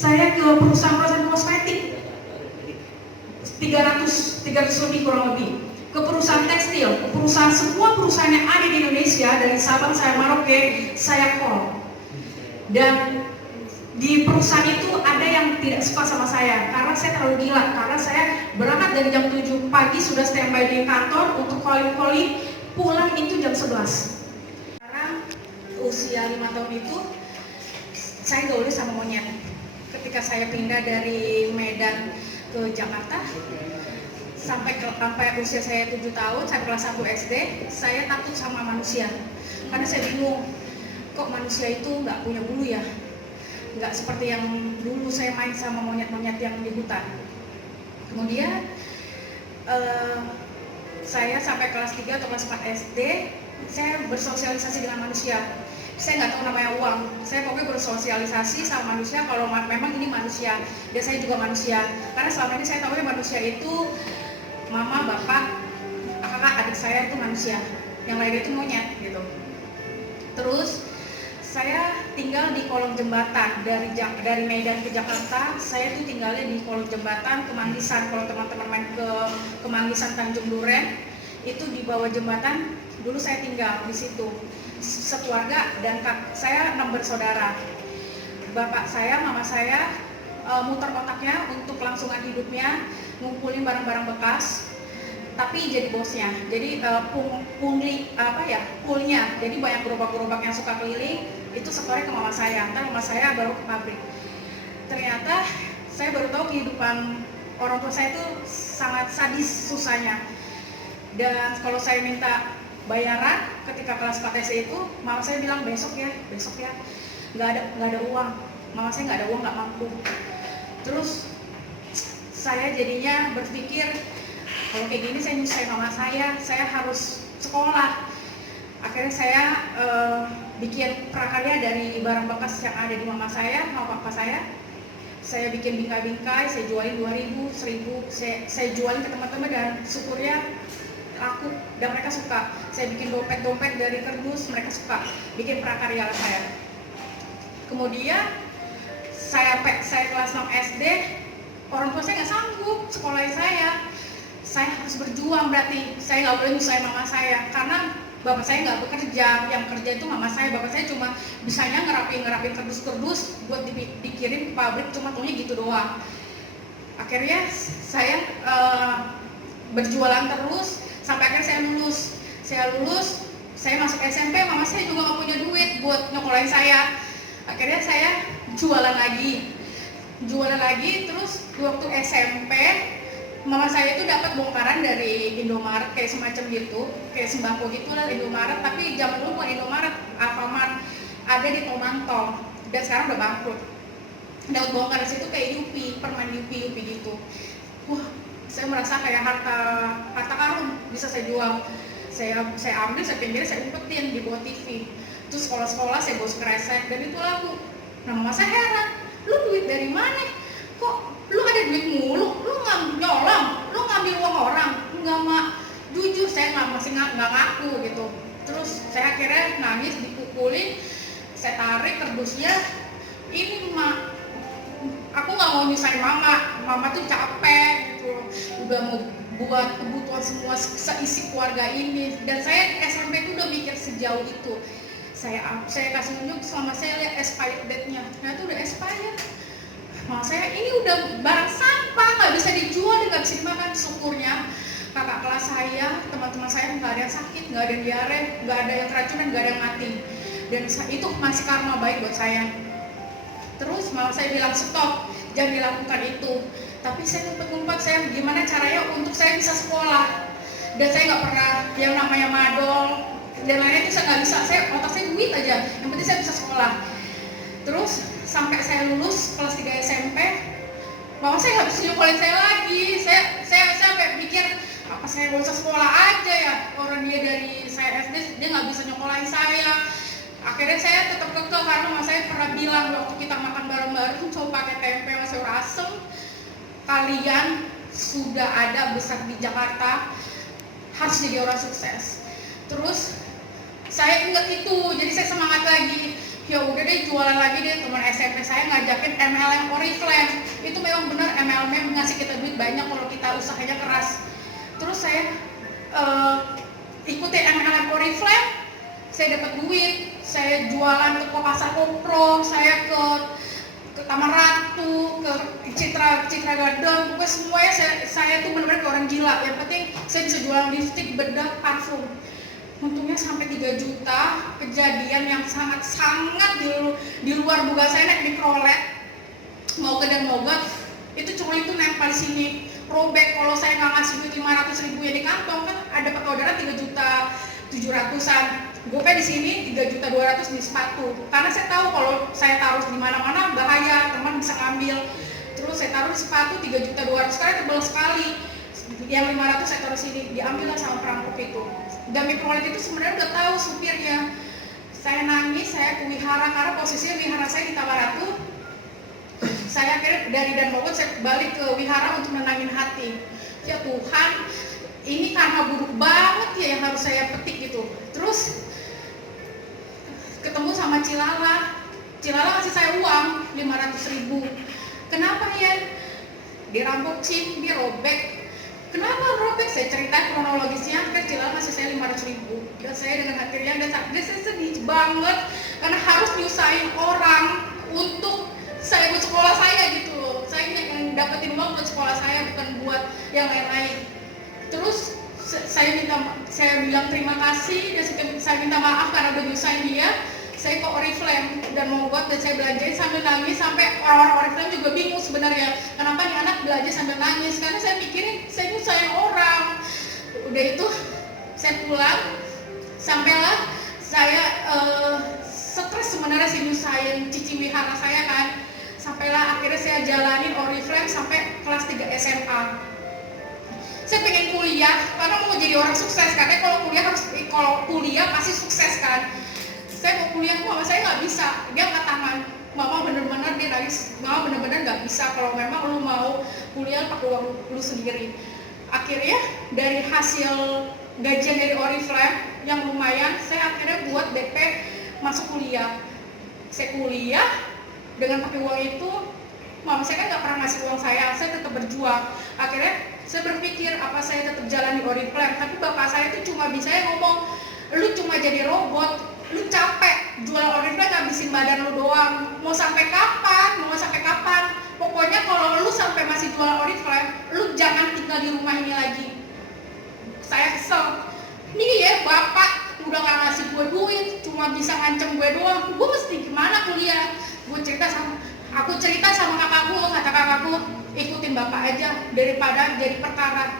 saya ke perusahaan kosmetik 300 lebih kurang lebih, ke perusahaan tekstil, ke perusahaan, semua perusahaan yang ada di Indonesia dari Sabang sampai Merauke saya call. Dan di perusahaan itu ada yang tidak suka sama saya karena saya terlalu gila, karena saya berangkat dari jam 7 pagi sudah standby di kantor untuk calling, pulang itu jam 11. Sekarang usia 5 tahun itu saya gaulnya sama monyet. Ketika saya pindah dari Medan ke Jakarta, sampai usia saya 7 tahun, saya kelas 1 SD, saya takut sama manusia. Karena saya bingung, kok manusia itu nggak punya bulu ya? Nggak seperti yang dulu saya main sama monyet-monyet yang di hutan. Kemudian saya sampai kelas 3 atau kelas 4 SD, saya bersosialisasi dengan manusia. Saya nggak tahu namanya uang, saya pokoknya bersosialisasi sama manusia kalau memang ini manusia, dan saya juga manusia. Karena selama ini saya tahu ya manusia itu mama, bapak, kakak, adik saya itu manusia, yang lain itu monyet gitu. Terus saya tinggal di kolong jembatan dari Medan ke Jakarta. Saya tuh tinggalnya di kolong jembatan Kemanggisan. Kalau teman-teman main ke Kemanggisan Tanjung Duren, itu di bawah jembatan dulu saya tinggal di situ. Sekeluarga dan saya 6 bersaudara. Bapak saya, mama saya muter otaknya untuk kelangsungan hidupnya, ngumpulin barang-barang bekas, tapi jadi bosnya. Jadi poolnya. Jadi banyak gerobak-gerobak yang suka keliling, itu setornya ke mama saya. Ntar mama saya baru ke pabrik. Ternyata saya baru tahu kehidupan orang tua saya itu sangat sadis susahnya. Dan kalau saya minta bayaran ketika kelas 4 SD itu, mama saya bilang besok ya, nggak ada uang. Mama saya nggak ada uang, nggak mampu. Terus saya jadinya berpikir, kalau kayak gini saya nyusahin mama saya harus sekolah. Akhirnya saya bikin prakarya dari barang bekas yang ada di mama saya, sama papa saya. Saya bikin bingkai-bingkai, saya jualin 2.000, 1.000, saya jualin ke teman-teman dan syukurnya laku dan mereka suka. Saya bikin dompet-dompet dari kardus, mereka suka. Bikin prakarya saya. Kemudian saya kelas 6 SD, orang tua saya nggak sanggup sekolahin saya. Saya harus berjuang, berarti saya nggak boleh nyusahin mama saya karena bapak saya nggak bekerja, yang kerja itu mama saya. Bapak saya cuma bisanya ngerapin kardus-kardus buat dikirim ke pabrik, cuma taunya gitu doang. Akhirnya saya berjualan terus sampai akhirnya saya lulus. Saya masuk SMP, mama saya juga nggak punya duit buat nyokolain saya. Akhirnya saya jualan lagi. Terus waktu SMP mama saya itu dapat bongkaran dari Indomaret, kayak semacam gitu, kayak sembako gitu lah, Indomaret. Tapi zaman dulu bukan Indomaret, Alfamart, ada di Tomantong, dan sekarang udah bangkrut. Dapat bongkaran situ kayak Yupi, permen Yupi gitu. Wah, saya merasa kayak harta karun bisa saya jual. Saya ambil, saya pinggir, saya umpetin di bawah TV. Terus sekolah-sekolah saya bawa kresek, dan itu laku. Nah, mama saya heran, lu duit dari mana? Kok lu ada duit mulu? Lu nyolong, lu ngambil uang orang? Enggak, mak. Jujur saya masih nggak ngaku gitu. Terus saya akhirnya nangis, dipukulin, saya tarik kardusnya. Ini mak, aku nggak mau nyusahin mama tuh capek gitu, udah mau buat kebutuhan semua seisi keluarga ini. Dan saya SMP itu udah mikir sejauh itu. Saya kasih unjuk, selama saya lihat expired date-nya, ternyata udah expired. Mama saya, ini udah barang sampah, nggak bisa dijual dan nggak bisa dimakan. Syukurnya kakak kelas saya, teman-teman saya nggak ada yang sakit, nggak ada yang diare, nggak ada yang keracunan, nggak ada yang mati. Dan itu masih karma baik buat saya. Terus mama saya bilang stop, jangan dilakukan itu. Tapi saya ngumpet-ngumpet, saya gimana caranya untuk saya bisa sekolah. Dan saya nggak pernah yang namanya madol dan lainnya itu saya nggak bisa. Otak saya duit aja, yang penting saya bisa sekolah. Terus sampai saya lulus kelas 3 SMP, mama saya nggak bisa nyokolin saya lagi. Saya sampai pikir, apa saya nggak usah sekolah aja ya, orang dia dari saya SD dia nggak bisa nyokolain saya. Akhirnya saya tetap kekeh karena mama saya pernah bilang waktu kita makan bareng-bareng, coba pakai tempe sama sayur asem, kalian sudah ada besar di Jakarta, harus jadi orang sukses. Terus saya ingat itu, jadi saya semangat lagi. Ya udah deh, jualan lagi deh. Teman SMP saya ngajakin MLM Oriflame. Itu memang benar MLM ngasih kita duit banyak kalau kita usahanya keras. Terus saya ikuti MLM Oriflame, saya dapat duit. Saya jualan ke pasar Kopro, saya ke Taman Ratu, ke Citra Garden, pokoknya semuanya saya tuh benar-benar orang gila. Yang penting saya bisa jualan lipstick, bedak, parfum. Untungnya sampai 3 juta. Kejadian yang sangat-sangat di luar dugaan saya, naik mikrolet mau ke dan mogot itu cuma itu nempel di sini, robek. Kalau saya nggak ngasih duit 500.000 ya di kantong, kan ada petodaran 3.700.000-an, gopay di sini 3.200.000 di sepatu. Karena saya tahu kalau saya taruh di mana-mana bahaya, teman bisa ngambil. Terus saya taruh di sepatu 3.200.000, karena tebal sekali. Yang 500 saya taruh sini, diambil sama perampok itu. Dan mikrolet itu sebenarnya udah tahu supirnya. Saya nangis, saya ke wihara, karena posisinya wihara saya di Taman Ratu. Saya akhirnya dari Dan Mogot saya balik ke wihara untuk menenangin hati. Ya Tuhan, ini karena buruk banget ya yang harus saya petik gitu. Terus ketemu sama Cilala kasih saya uang 500.000. Kenapa ya? Dirampok SIM, dia robek. Kenapa robek? Saya cerita kronologisnya, kan Cilala kasih saya 500.000. Dan saya dengan hati yang saya sedih banget karena harus nyusahin orang untuk saya buat sekolah saya gitu loh. Saya yang dapetin uang buat sekolah saya, bukan buat yang lain-lain. Terus saya bilang terima kasih, dan saya minta maaf karena udah nyusahin dia. Saya ke Oriflame dan Mogot, dan saya belanjain sambil nangis, sampai orang-orang Oriflame juga bingung sebenarnya kenapa nih anak belanja sambil nangis, karena saya mikirin saya nyusahin orang. Udah itu saya pulang, sampailah saya stres sebenarnya sih nyusahin cici wihara saya kan. Sampailah akhirnya saya jalanin Oriflame sampai kelas 3 SMA. Saya pengen kuliah karena mau jadi orang sukses, karena kalau kuliah pasti sukses kan. Saya mau kuliah, mama saya nggak bisa, dia angkat tangan. Mama bener-bener dia nangis, mama bener-bener nggak bisa, kalau memang lu mau kuliah pakai uang lu sendiri. Akhirnya dari hasil gajian dari Oriflame yang lumayan, saya akhirnya buat DP masuk kuliah. Saya kuliah dengan pakai uang itu. Mama saya kan nggak pernah ngasih uang saya tetap berjuang. Akhirnya saya berpikir apa saya tetap jalan di Oriflame, tapi bapak saya itu cuma bisa ngomong, lu cuma jadi robot, lu capek jual Oriflame ngabisin badan lu doang, mau sampai kapan? Pokoknya kalau lu sampai masih jual Oriflame, lu jangan tinggal di rumah ini lagi. Saya kesel, nih ya bapak udah gak ngasih gue duit, cuma bisa ngancem gue doang, gue mesti gimana kuliah? Aku cerita sama kakakku, kata kakakku, ikutin bapak aja daripada jadi perkara.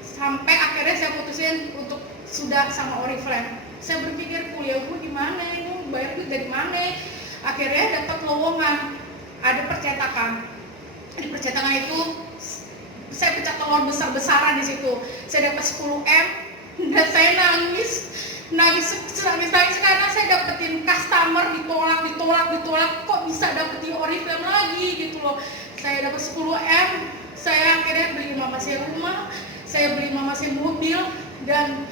Sampai akhirnya saya putusin untuk sudah sama Oriflame. Saya berpikir kuliah gue gimana ini, bayar duit dari mana? Akhirnya dapat lowongan, ada percetakan. Di percetakan itu saya pecah telur besar-besaran di situ. Saya dapat 10M dan saya nangis karena saya dapetin customer ditolak, kok bisa dapetin Oriflame lagi gitu loh. Saya dapat 10M, saya akhirnya beli mama saya rumah, saya beli mama saya mobil, dan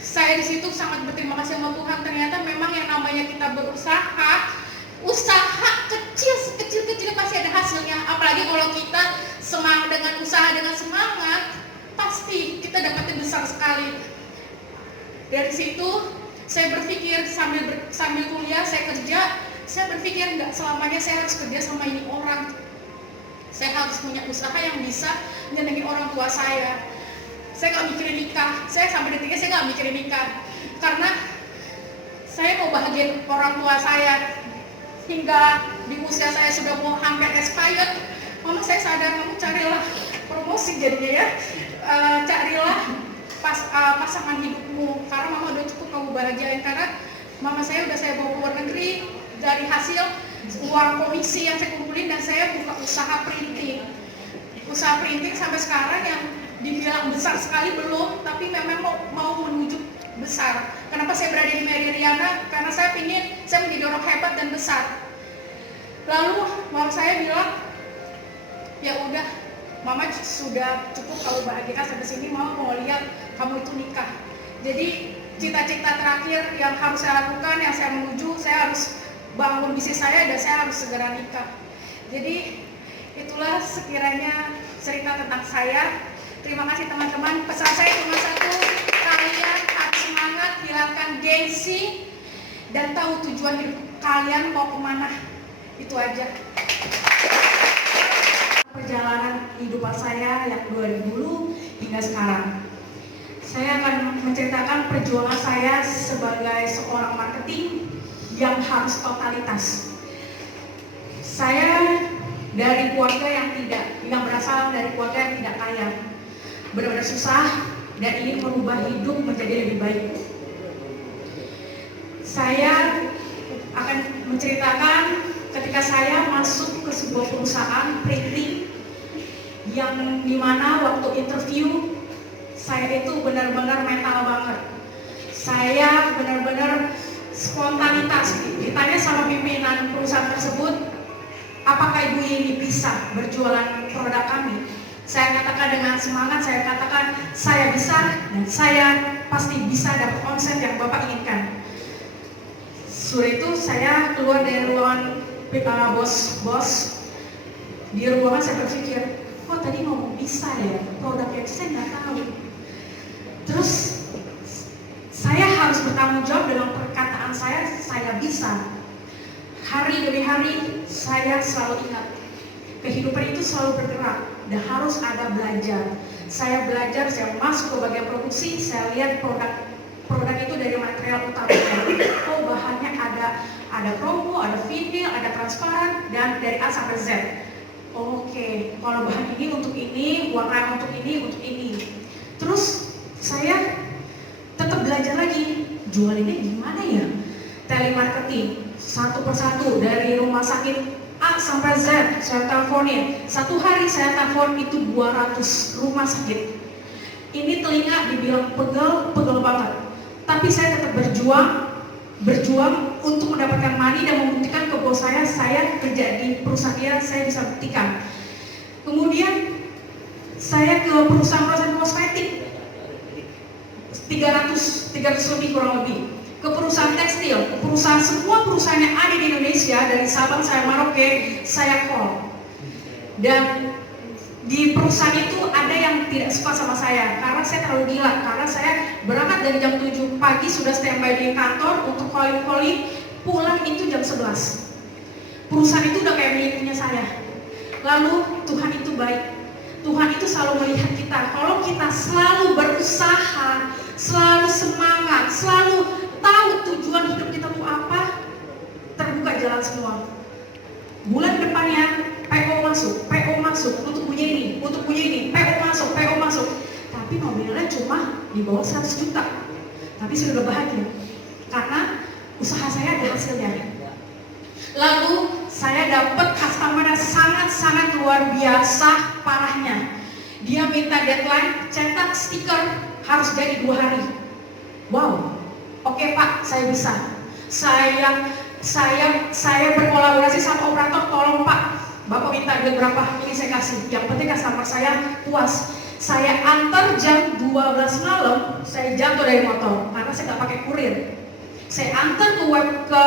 saya di situ sangat berterima kasih sama Tuhan. Ternyata memang yang namanya kita berusaha, usaha kecil pasti ada hasilnya. Apalagi kalau kita semangat dengan usaha dengan semangat, pasti kita dapatnya besar sekali. Dari situ saya berpikir sambil kuliah saya kerja, saya berpikir nggak selamanya saya harus kerja sama ini orang. Saya harus punya usaha yang bisa nyenengin orang tua saya. Saya nggak mikirin nikah, saya sampai detiknya saya nggak mikirin nikah, karena saya mau bahagiain orang tua saya. Hingga di usia saya sudah mau hampir expired, mama saya sadar, kamu carilah promosi jadinya ya, carilah pasangan hidupmu, karena mama udah cukup kamu bahagiain. Karena mama saya udah saya bawa ke luar negeri, dari hasil uang komisi yang saya kumpulin, dan saya buka usaha printing sampai sekarang yang dibilang besar sekali belum, tapi memang mau menuju besar. Kenapa saya berada di Meridiana? Karena saya ingin saya menjadi orang hebat dan besar. Lalu mama saya bilang, ya udah, mama sudah cukup kamu bahagia sampai sini, mama mau lihat kamu itu nikah. Jadi cita-cita terakhir yang harus saya lakukan, yang saya menuju, saya harus bangun bisnis saya dan saya harus segera nikah. Jadi itulah sekiranya cerita tentang saya. Terima kasih teman-teman. Pesan saya cuma satu, kalian harus semangat, hilangkan gengsi, dan tahu tujuan hidup kalian mau kemana. Itu aja. Perjalanan kehidupan saya yang dari dulu hingga sekarang. Saya akan menceritakan perjuangan saya sebagai seorang marketing yang harus totalitas. Saya dari keluarga yang berasal dari keluarga yang tidak kaya, benar-benar susah dan ingin merubah hidup menjadi lebih baik. Saya akan menceritakan ketika saya masuk ke sebuah perusahaan printing yang dimana waktu interview saya itu benar-benar mental banget. Saya benar-benar spontanitas. Ditanya sama pimpinan perusahaan tersebut, apakah ibu ini bisa berjualan produk kami? Saya katakan dengan semangat, saya katakan saya bisa dan saya pasti bisa dapat omset yang Bapak inginkan. Sore itu saya keluar dari ruangan bos. Di ruangan saya berpikir, kok tadi ngomong bisa ya, produk yang saya nggak tahu. Terus saya harus bertanggung jawab dengan perkataan saya bisa. Hari demi hari saya selalu ingat, kehidupan itu selalu bergerak dan harus ada belajar. Saya belajar, saya masuk ke bagian produksi, saya lihat produk itu dari material utamanya. Oh, bahannya ada promo, ada vinyl, ada transparan, dan dari A sampai Z. Oke, kalau bahan ini untuk ini, warna untuk ini. Terus saya tetap belajar lagi, jualannya gimana ya? Telemarketing, satu persatu dari rumah sakit A sampai Z, saya teleponin. Satu hari saya telepon itu 200 rumah sakit. Ini telinga dibilang pegel banget. Tapi saya tetap berjuang untuk mendapatkan money dan membuktikan ke bos saya kerja di perusahaan dia, saya bisa buktikan. Kemudian saya ke perusahaan kosmetik 300 lebih kurang lebih, ke perusahaan tekstil, semua perusahaan yang ada di Indonesia dari Sabang sampai Merauke saya call. Dan di perusahaan itu ada yang tidak suka sama saya karena saya terlalu gila, karena saya berangkat dari jam 7 pagi sudah standby di kantor untuk calling, pulang itu jam 11. Perusahaan itu udah kayak miliknya saya. Lalu Tuhan itu baik. Tuhan itu selalu melihat kita. Kalau kita selalu berusaha, selalu semangat, selalu tahu tujuan hidup kita itu apa, terbuka jalan semua. Bulan depannya PO masuk untuk punya ini, PO masuk. Tapi mobilnya cuma di bawah 100 juta. Tapi saya udah bahagia karena usaha saya ada hasilnya. Lalu saya dapat customer yang sangat luar biasa parahnya. Dia minta deadline, cetak stiker harus jadi 2 hari. Wow, oke Pak, saya bisa. Saya berkolaborasi sama operator, tolong Pak, Bapak minta duit berapa? Ini saya kasih. Yang penting customer saya puas. Saya antar jam 12 malam, saya jatuh dari motor karena saya nggak pakai kurir. Saya antar ke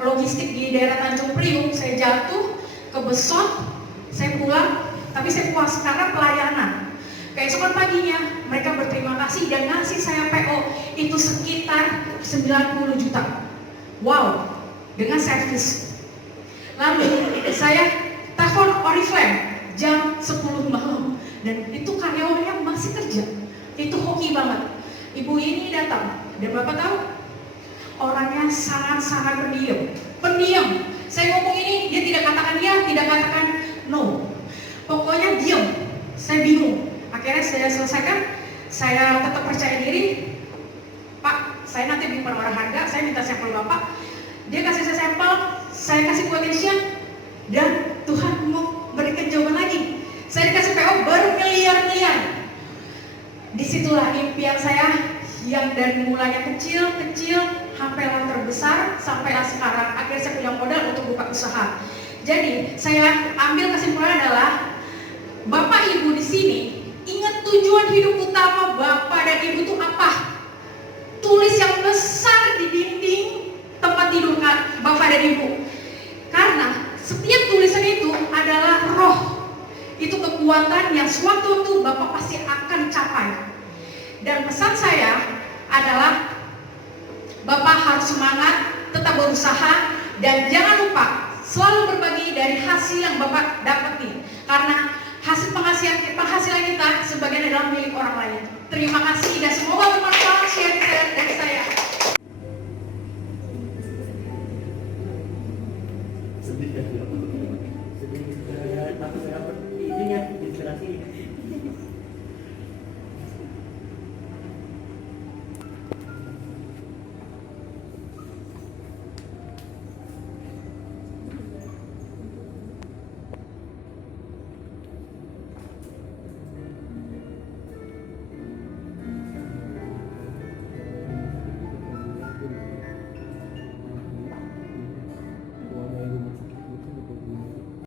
logistik di daerah Tanjung Priuk, saya jatuh ke Besot, saya pulang, tapi saya puas karena pelayanan. Keesokan paginya mereka berterima kasih dan ngasih saya PO itu sekitar 90 juta. Wow, dengan servis. Lalu saya telepon Oriflame jam 10 malam dan itu karyawannya masih kerja. Itu hoki banget. Ibu ini datang dan Bapak tahu orangnya sangat pendiam. Saya ngomong ini dia tidak katakan ya, tidak katakan no. Pokoknya diam. Saya bingung. Akhirnya saya selesaikan. Saya tetap percaya diri. Pak, saya nanti bikin penawaran harga. Saya minta sampel Bapak. Dia kasih saya sampel. Saya kasih quotation dan Tuhan mau berikan jawaban lagi. Saya dikasih PO bermiliar-miliar. Disitulah impian saya yang dari mulanya kecil sampai yang terbesar sampai sekarang. Akhirnya saya punya modal untuk buka usaha. Jadi saya ambil kesimpulan adalah Bapak Ibu di sini ingat tujuan hidup utama Bapak dan Ibu itu apa? Tulis yang besar di dinding tempat tidur Bapak dan Ibu. Setiap tulisan itu adalah roh. Itu kekuatan yang suatu waktu Bapak pasti akan capai. Dan pesan saya adalah Bapak harus semangat, tetap berusaha, dan jangan lupa selalu berbagi dari hasil yang Bapak dapati. Karena hasil penghasilan kita sebagian adalah milik orang lain. Terima kasih dan semoga bermanfaat share dari saya.